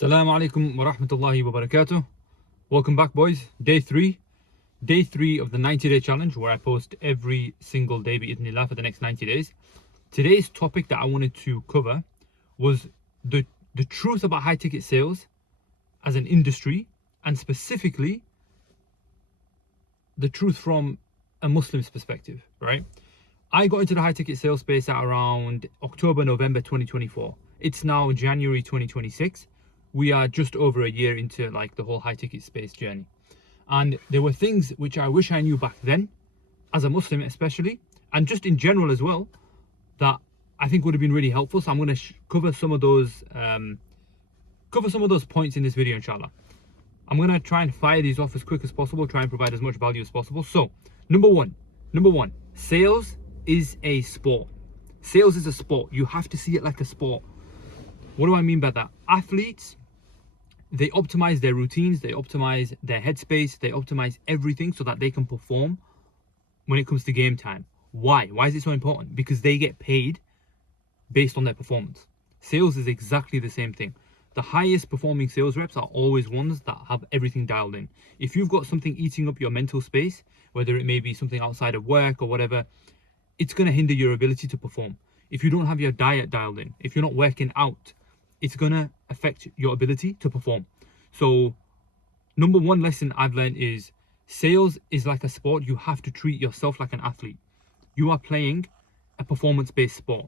Assalamu alaikum wa rahmatullahi wa barakatuh. Welcome back, boys. Day three of the 90-day challenge, where I post every single day bi'idhnillah for the next 90 days. Today's topic that I wanted to cover was the truth about high ticket sales as an industry, and specifically the truth from a Muslim's perspective, right? I got into the high ticket sales space at around October, November 2024. It's now January 2026. We are just over a year into like the whole high ticket space journey. And there were things which I wish I knew back then, as a Muslim especially, and just in general as well, that I think would have been really helpful. So I'm going to cover some of those points in this video, inshallah. I'm going to try and fire these off as quick as possible, try and provide as much value as possible. So number one, sales is a sport. Sales is a sport. You have to see it like a sport. What do I mean by that? Athletes, they optimize their routines, they optimize their headspace, they optimize everything so that they can perform when it comes to game time. Why? Why is it so important? Because they get paid based on their performance. Sales is exactly the same thing. The highest performing sales reps are always ones that have everything dialed in. If you've got something eating up your mental space, whether it may be something outside of work or whatever, it's going to hinder your ability to perform. If you don't have your diet dialed in, if you're not working out, it's going to affect your ability to perform. So number one lesson I've learned is sales is like a sport. You have to treat yourself like an athlete. You are playing a performance-based sport,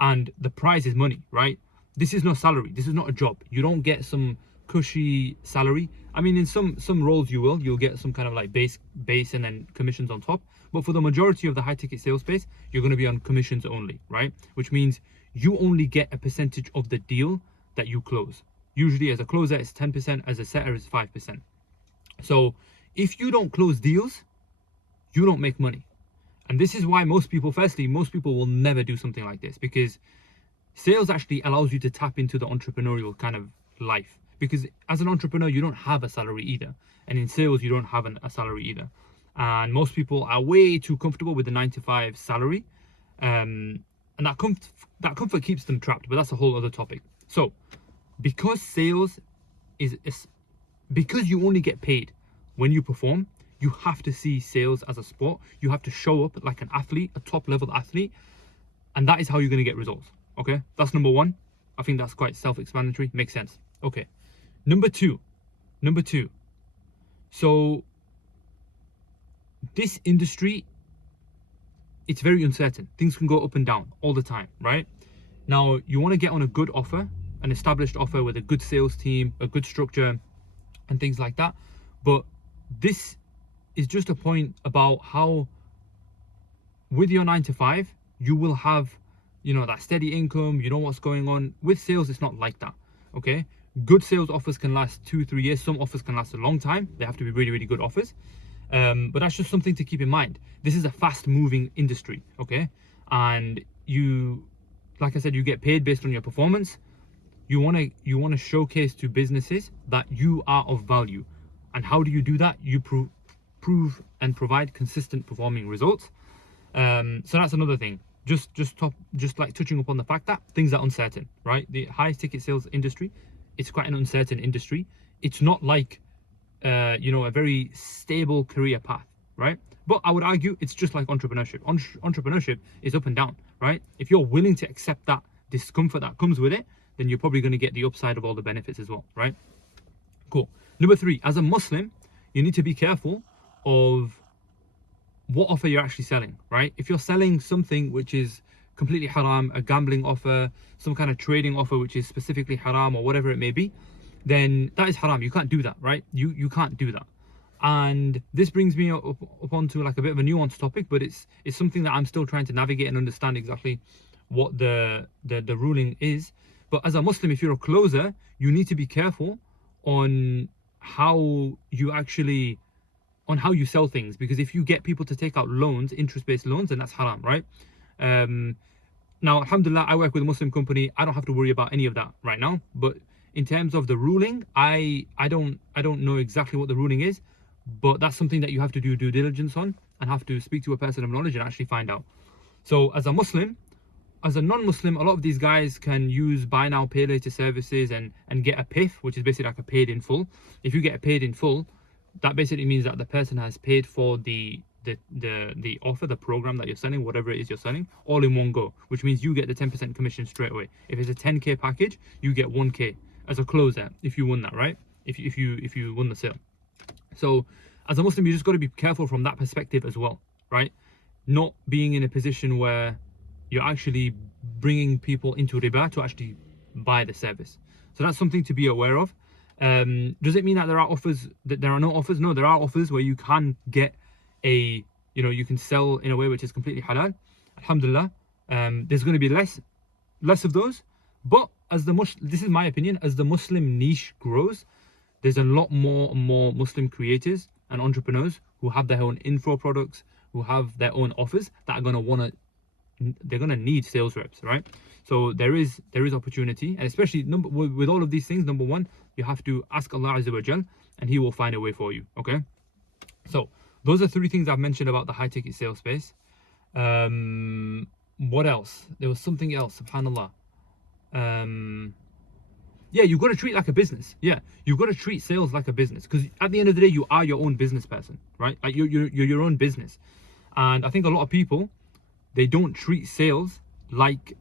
and the prize is money, right? This is no salary. This is not a job. You don't get some cushy salary. I mean, in some roles you'll get some kind of like base and then commissions on top. But for the majority of the high ticket sales space, you're going to be on commissions only, right? Which means you only get a percentage of the deal that you close. Usually as a closer, it's 10%, as a setter, it's 5%. So if you don't close deals, you don't make money. And this is why most people will never do something like this, because sales actually allows you to tap into the entrepreneurial kind of life. Because as an entrepreneur, you don't have a salary either. And in sales, you don't have a salary either. And most people are way too comfortable with the 9-to-5 salary. And that comfort keeps them trapped, but that's a whole other topic. So because sales because you only get paid when you perform, you have to see sales as a sport. You have to show up like an athlete, a top level athlete, and that is how you're going to get results. Okay, that's number one. I think that's quite self-explanatory, makes sense. Okay, number two. So this industry, it's very uncertain. Things can go up and down all the time, right? Now, you want to get on a good offer, an established offer with a good sales team, a good structure, and things like that. But this is just a point about how with your 9-to-5, you will have, that steady income, you know what's going on. With sales, it's not like that, okay? Good sales offers can last 2-3 years. Some offers can last a long time. They have to be really, really good offers. But that's just something to keep in mind. This is a fast moving industry, okay? And like I said, you get paid based on your performance. You want to showcase to businesses that you are of value. And how do you do that? You prove and provide consistent performing results. So that's another thing. Just like touching upon the fact that things are uncertain, right? The high ticket sales industry, it's quite an uncertain industry. It's not like a very stable career path, right? But I would argue it's just like entrepreneurship. Entrepreneurship is up and down, right? If you're willing to accept that discomfort that comes with it, then you're probably going to get the upside of all the benefits as well, right? Cool. Number three, as a Muslim, you need to be careful of what offer you're actually selling, right? If you're selling something which is completely haram, a gambling offer, some kind of trading offer which is specifically haram or whatever it may be, then that is haram. You can't do that, right? You can't do that. And this brings me up onto like a bit of a nuanced topic, but it's something that I'm still trying to navigate and understand exactly what the ruling is. But as a Muslim, if you're a closer, you need to be careful on how you sell things, because if you get people to take out loans, interest-based loans, then that's haram, right? Now, alhamdulillah, I work with a Muslim company. I don't have to worry about any of that right now. But in terms of the ruling, I don't know exactly what the ruling is, but that's something that you have to do due diligence on and have to speak to a person of knowledge and actually find out. So as a Muslim, as a non-Muslim, a lot of these guys can use buy now, pay later services and get a PIF, which is basically like a paid in full. If you get a paid in full, that basically means that the person has paid for the offer, the program that you're selling, whatever it is you're selling, all in one go, which means you get the 10% commission straight away. If it's a 10k package, you get 1k as a closer if you won that, right? If you won the sale. So as a Muslim, you just got to be careful from that perspective as well, right? Not being in a position where you're actually bringing people into riba to actually buy the service. So that's something to be aware of. Does it mean that there are no offers? No, there are offers where you can get you can sell in a way which is completely halal. Alhamdulillah. There's going to be less of those, but this is my opinion, as the Muslim niche grows, there's a lot more and more Muslim creators and entrepreneurs who have their own info products, who have their own offers that are going to they're going to need sales reps, right? So there is opportunity, and especially with all of these things, number one, you have to ask Allah Azza wa Jal, and He will find a way for you. Okay, so those are 3 things I've mentioned about the high ticket sales space. What else? There was something else, subhanallah. Yeah, you've got to treat it like a business. Yeah, you've got to treat sales like a business, because at the end of the day, you are your own business person, right? Like you're your own business. And I think a lot of people, they don't treat sales like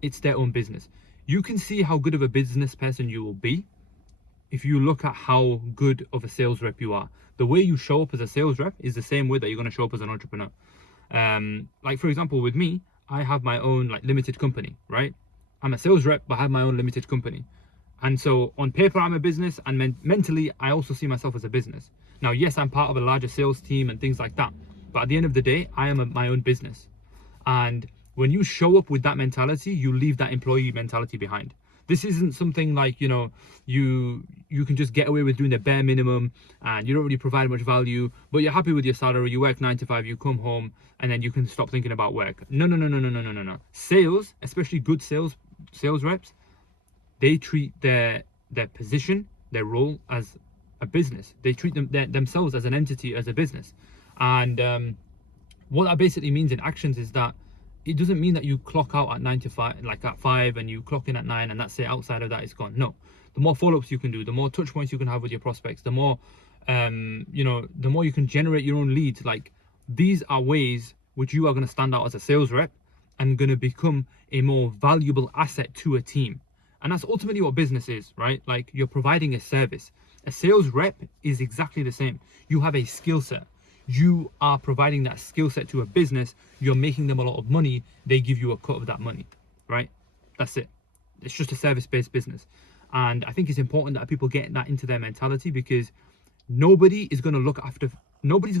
it's their own business. You can see how good of a business person you will be if you look at how good of a sales rep you are. The way you show up as a sales rep is the same way that you're going to show up as an entrepreneur. Like for example, with me, I have my own limited company, right? I'm a sales rep, but I have my own limited company. And so on paper, I'm a business, and mentally, I also see myself as a business. Now, yes, I'm part of a larger sales team and things like that, but at the end of the day, I am my own business. And when you show up with that mentality, you leave that employee mentality behind. This isn't something like, you can just get away with doing the bare minimum and you don't really provide much value, but you're happy with your salary, you work 9 to 5, you come home, and then you can stop thinking about work. No. Sales, especially good sales reps, they treat their position, their role as a business. They treat themselves as an entity, as a business. And what that basically means in actions is that it doesn't mean that you clock out at 9 to 5, like at 5, and you clock in at 9, and that's it. Outside of that, it's gone. No, the more follow-ups you can do, the more touch points you can have with your prospects, the more the more you can generate your own leads. Like, these are ways which you are going to stand out as a sales rep and going to become a more valuable asset to a team. And that's ultimately what business is, right? Like, you're providing a service. A sales rep is exactly the same. You have a skill set. You are providing that skill set to a business. You're making them a lot of money. They give you a cut of that money, right? That's it. It's just a service-based business. And I think it's important that people get that into their mentality, because nobody's going to look after you. Nobody's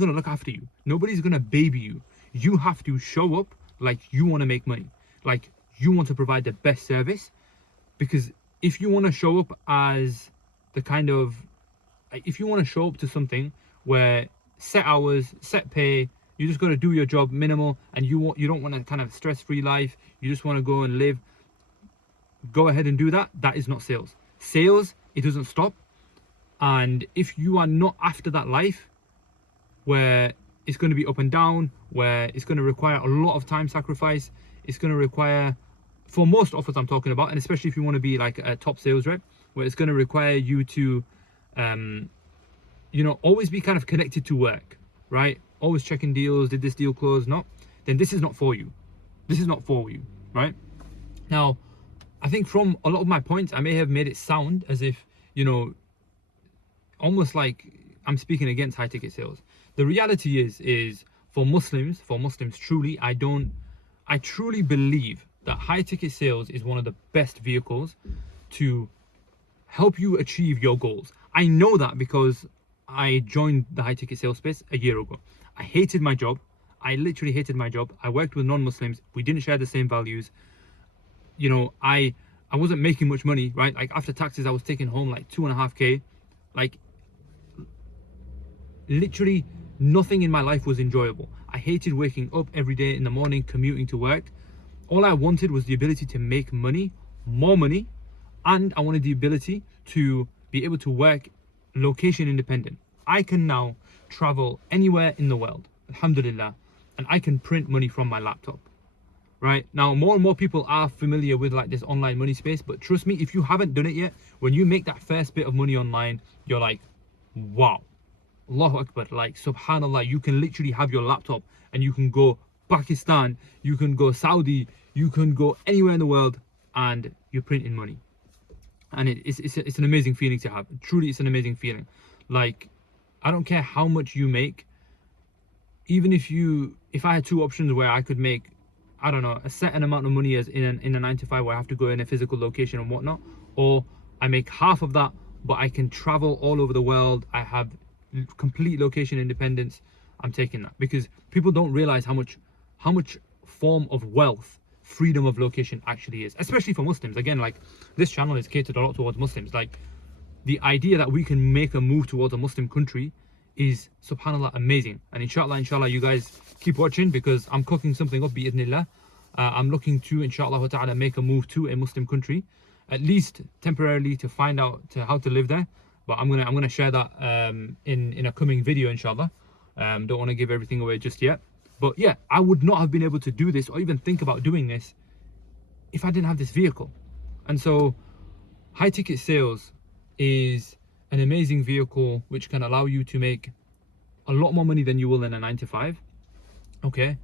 going to baby you. You have to show up like you want to make money, like you want to provide the best service. Because if you want to show up as if you want to show up to something where set hours, set pay, you just got to do your job minimal, and you don't want a kind of stress-free life, you just want to go and live, go ahead and do that. That is not sales. Sales, it doesn't stop. And if you are not after that life where it's going to be up and down, where it's going to require a lot of time sacrifice, it's going to require, for most offers I'm talking about, and especially if you want to be like a top sales rep, where it's going to require you to always be kind of connected to work, right? Always checking deals, did this deal close? No, then this is not for you. This is not for you, right? Now, I think from a lot of my points, I may have made it sound as if, almost like I'm speaking against high ticket sales. The reality is for Muslims truly, I truly believe that high ticket sales is one of the best vehicles to help you achieve your goals. I know that because I joined the high ticket sales space a year ago. I hated my job. I literally hated my job. I worked with non-Muslims. We didn't share the same values. I wasn't making much money, right? Like, after taxes, I was taking home like 2.5K. Like, literally nothing in my life was enjoyable. I hated waking up every day in the morning, commuting to work. All I wanted was the ability to make money, more money, and I wanted the ability to be able to work location independent. I can now travel anywhere in the world, alhamdulillah, and I can print money from my laptop. right? Now, more and more people are familiar with like this online money space, but trust me, if you haven't done it yet, when you make that first bit of money online, you're like, wow, Allahu Akbar, like subhanallah, you can literally have your laptop and you can go Pakistan, you can go Saudi, you can go anywhere in the world and you're printing money. And it's an amazing feeling to have. Truly, it's an amazing feeling. Like, I don't care how much you make, even if I had two options where I could make, I don't know, a certain amount of money as in a 9 to 5 where I have to go in a physical location and whatnot, or I make half of that but I can travel all over the world, I have complete location independence, I'm taking that. Because people don't realize how much form of wealth freedom of location actually is, especially for Muslims. Again, like, this channel is catered a lot towards Muslims. Like, the idea that we can make a move towards a Muslim country is subhanallah amazing. And inshallah you guys keep watching, because I'm cooking something up bi'idhnillah. I'm looking to inshallah ta'ala make a move to a Muslim country, at least temporarily, to find out how to live there. But I'm gonna share that in a coming video inshallah. Don't want to give everything away just yet. But yeah, I would not have been able to do this or even think about doing this if I didn't have this vehicle. And so high ticket sales is an amazing vehicle which can allow you to make a lot more money than you will in a 9 to 5. Okay,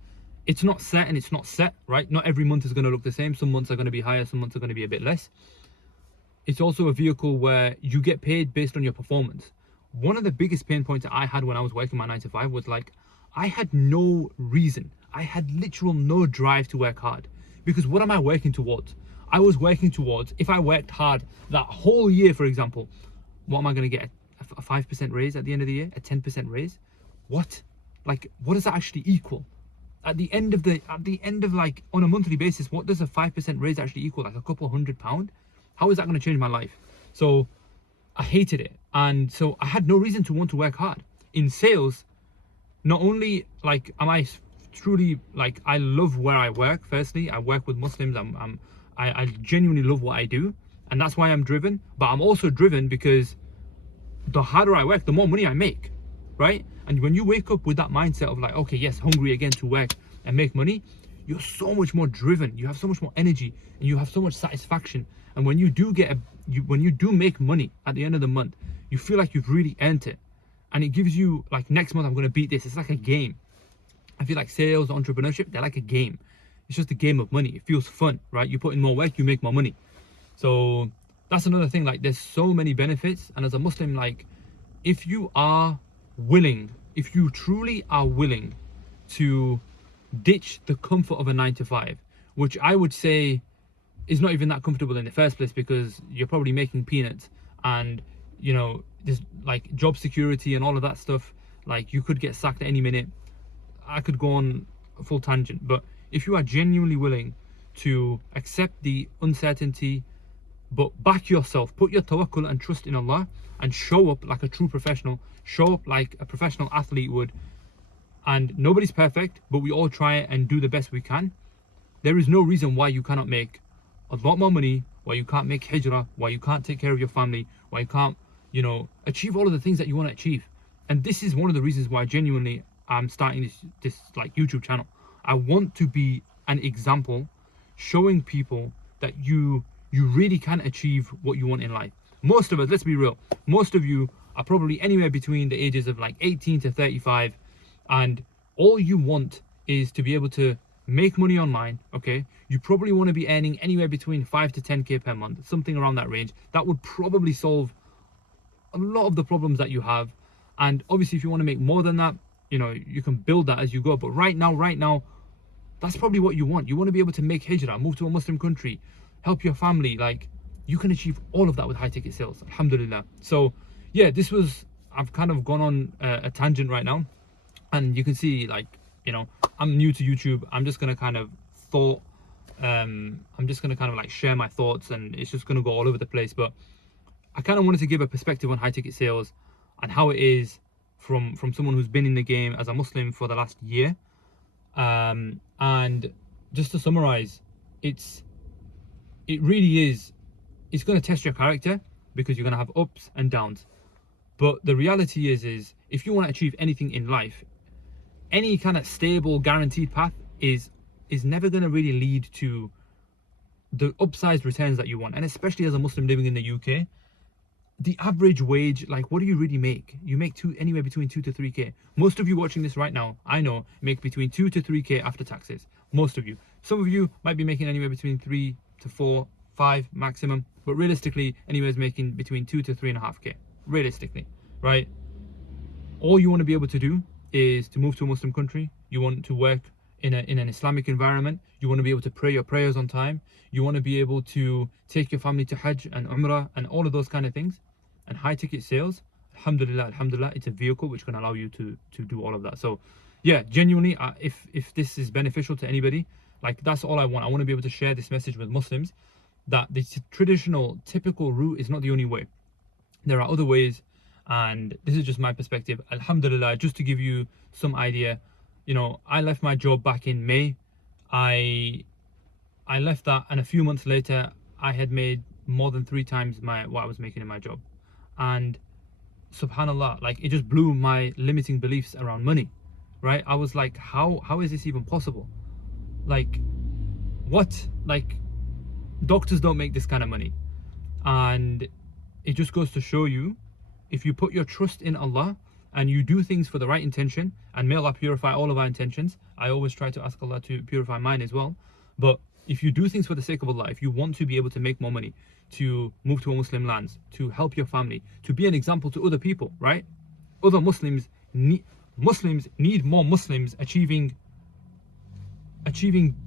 it's not set and it's not set, right? Not every month is going to look the same. Some months are going to be higher, some months are going to be a bit less. It's also a vehicle where you get paid based on your performance. One of the biggest pain points that I had when I was working my 9 to 5 was like, I had no reason, I had literal no drive to work hard. Because what am I working towards? I was working towards, if I worked hard that whole year, for example, what am I going to get? A 5% raise at the end of the year? A 10% raise? What? Like, what does that actually equal? At the end of like, on a monthly basis, what does a 5% raise actually equal? Like a couple £100? How is that going to change my life? So I hated it. And so I had no reason to want to work hard. In sales, not only like am I truly, like, I love where I work. Firstly, I work with Muslims. I genuinely love what I do, and that's why I'm driven. But I'm also driven because the harder I work, the more money I make, right? And when you wake up with that mindset of like, okay, yes, hungry again to work and make money, you're so much more driven. You have so much more energy and you have so much satisfaction. And when you do when you do make money at the end of the month, you feel like you've really earned it. And it gives you, like, next month I'm going to beat this. It's like a game. I feel like sales, entrepreneurship, they're like a game. It's just a game of money. It feels fun, right? You put in more work, you make more money. So that's another thing. Like, there's so many benefits. And as a Muslim, like, if you truly are willing to ditch the comfort of a 9 to 5, which I would say is not even that comfortable in the first place, because you're probably making peanuts, and you know, there's like job security and all of that stuff. Like, you could get sacked at any minute. I could go on a full tangent, but if you are genuinely willing to accept the uncertainty, but back yourself, put your tawakkul and trust in Allah, and show up like a true professional, show up like a professional athlete would. And nobody's perfect, but we all try and do the best we can. There is no reason why you cannot make a lot more money, why you can't make hijrah, why you can't take care of your family, why you can't, you know, achieve all of the things that you want to achieve. And this is one of the reasons why genuinely I'm starting this like YouTube channel. I want to be an example, showing people that you really can achieve what you want in life. Most of us, let's be real, most of you are probably anywhere between the ages of like 18 to 35, and all you want is to be able to make money online. Okay, you probably want to be earning anywhere between 5 to 10k per month, something around that range. That would probably solve a lot of the problems that you have. And obviously if you want to make more than that, you know, you can build that as you go. But right now, that's probably what you want. You want to be able to make hijrah, move to a Muslim country, help your family. Like, you can achieve all of that with high ticket sales, alhamdulillah. So yeah, I've kind of gone on a tangent right now, and you can see, like, you know, I'm new to YouTube. I'm just gonna kind of like share my thoughts, and it's just gonna go all over the place. But I kind of wanted to give a perspective on high ticket sales and how it is from someone who's been in the game as a Muslim for the last year. And just to summarize, it's going to test your character, because you're going to have ups and downs. But the reality is if you want to achieve anything in life, any kind of stable, guaranteed path is is never going to really lead to the upsized returns that you want. And especially as a Muslim living in the UK, the average wage, like, what do you really make? You make anywhere between 2 to 3k. Most of you watching this right now, I know, make between 2 to 3k after taxes. Most of you. Some of you might be making anywhere between 3 to 4, 5 maximum, but realistically, anywhere's making between 2 to 3.5k. Realistically, right? All you want to be able to do is to move to a Muslim country. You want to work in an Islamic environment. You want to be able to pray your prayers on time. You want to be able to take your family to Hajj and Umrah and all of those kind of things. And high ticket sales, alhamdulillah, it's a vehicle which can allow you to do all of that. So yeah, genuinely, if this is beneficial to anybody, like, that's all I want. I want to be able to share this message with Muslims, that the traditional, typical route is not the only way. There are other ways, and this is just my perspective. Alhamdulillah, just to give you some idea, you know, I left my job back in May. I left that, and a few months later, I had made more than 3 times what I was making in my job. And subhanallah, like, it just blew my limiting beliefs around money, right? I was like, how is this even possible? Like, what? Like, doctors don't make this kind of money. And it just goes to show you, if you put your trust in Allah and you do things for the right intention, and may Allah purify all of our intentions. I always try to ask Allah to purify mine as well. But if you do things for the sake of Allah, if you want to be able to make more money, to move to a Muslim lands, to help your family, to be an example to other people, right? Other Muslims need more Muslims achieving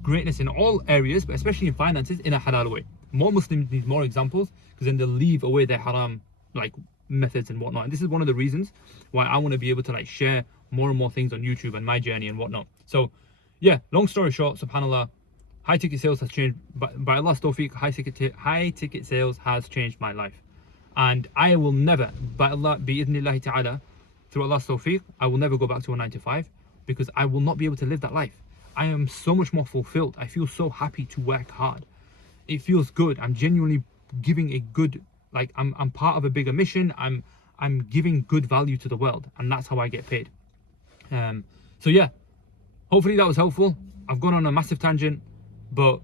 greatness in all areas, but especially in finances, in a halal way. More Muslims need more examples, because then they'll leave away their haram like methods and whatnot. And this is one of the reasons why I want to be able to like share more and more things on YouTube and my journey and whatnot. So yeah, long story short, subhanallah, high ticket sales has changed, by Allah's tawfiq, high ticket sales has changed my life. And I will never, by Allah, bi-idhnillahi ta'ala, through Allah's tawfiq, I will never go back to a 9 to 5, because I will not be able to live that life. I am so much more fulfilled. I feel so happy to work hard. It feels good. I'm genuinely giving a good, like, I'm part of a bigger mission. I'm giving good value to the world, and that's how I get paid. So yeah, hopefully that was helpful. I've gone on a massive tangent, but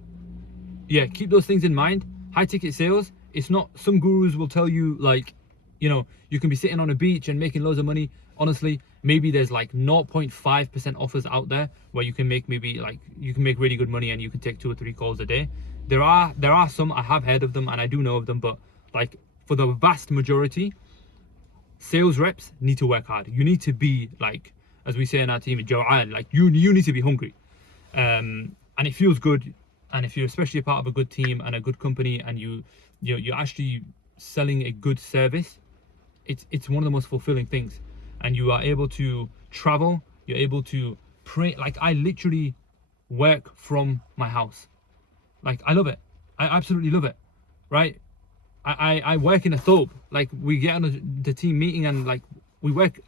yeah, keep those things in mind. High ticket sales, it's not, some gurus will tell you, like, you know, you can be sitting on a beach and making loads of money. Honestly, maybe there's like 0.5% offers out there where you can make, maybe like, you can make really good money and you can take 2 or 3 calls a day. There are some, I have heard of them and I do know of them, but like, for the vast majority, sales reps need to work hard. You need to be, like, as we say in our team, jaw'an, like, you need to be hungry. And it feels good. And if you're especially a part of a good team and a good company, and you're actually selling a good service, it's one of the most fulfilling things. And you are able to travel, you're able to pray. Like, I literally work from my house. Like, I love it. I absolutely love it, right? I work in a thobe. Like, we get on the team meeting and like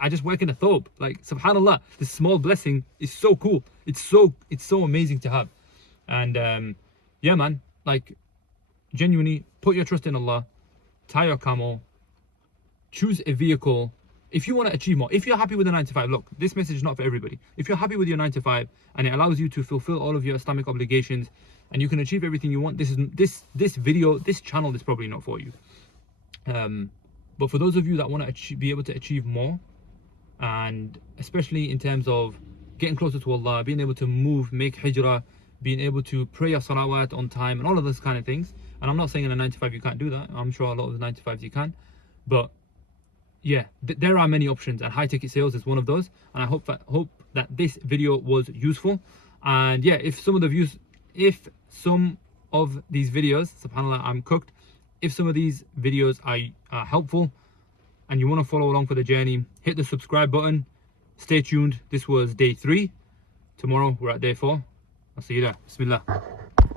I just work in a thobe. Like, subhanallah, this small blessing is so cool. It's so amazing to have. And yeah, man, like, genuinely put your trust in Allah, tie your camel, choose a vehicle. If you want to achieve more, if you're happy with a 9 to 5, look, this message is not for everybody. If you're happy with your 9 to 5 and it allows you to fulfill all of your Islamic obligations and you can achieve everything you want, this video, this channel is probably not for you. But for those of you that want to be able to achieve more, and especially in terms of getting closer to Allah, being able to move, make hijrah, being able to pray your salawat on time and all of those kind of things. And I'm not saying in a 9 to 5 you can't do that. I'm sure a lot of the 9 to 5s you can. But yeah, there are many options, and high ticket sales is one of those. And I hope that this video was useful. And yeah, if some of these videos, subhanallah, I'm cooked. If some of these videos are helpful and you want to follow along for the journey, hit the subscribe button. Stay tuned. This was day 3. Tomorrow we're at day 4. I'll see you there. Bismillah.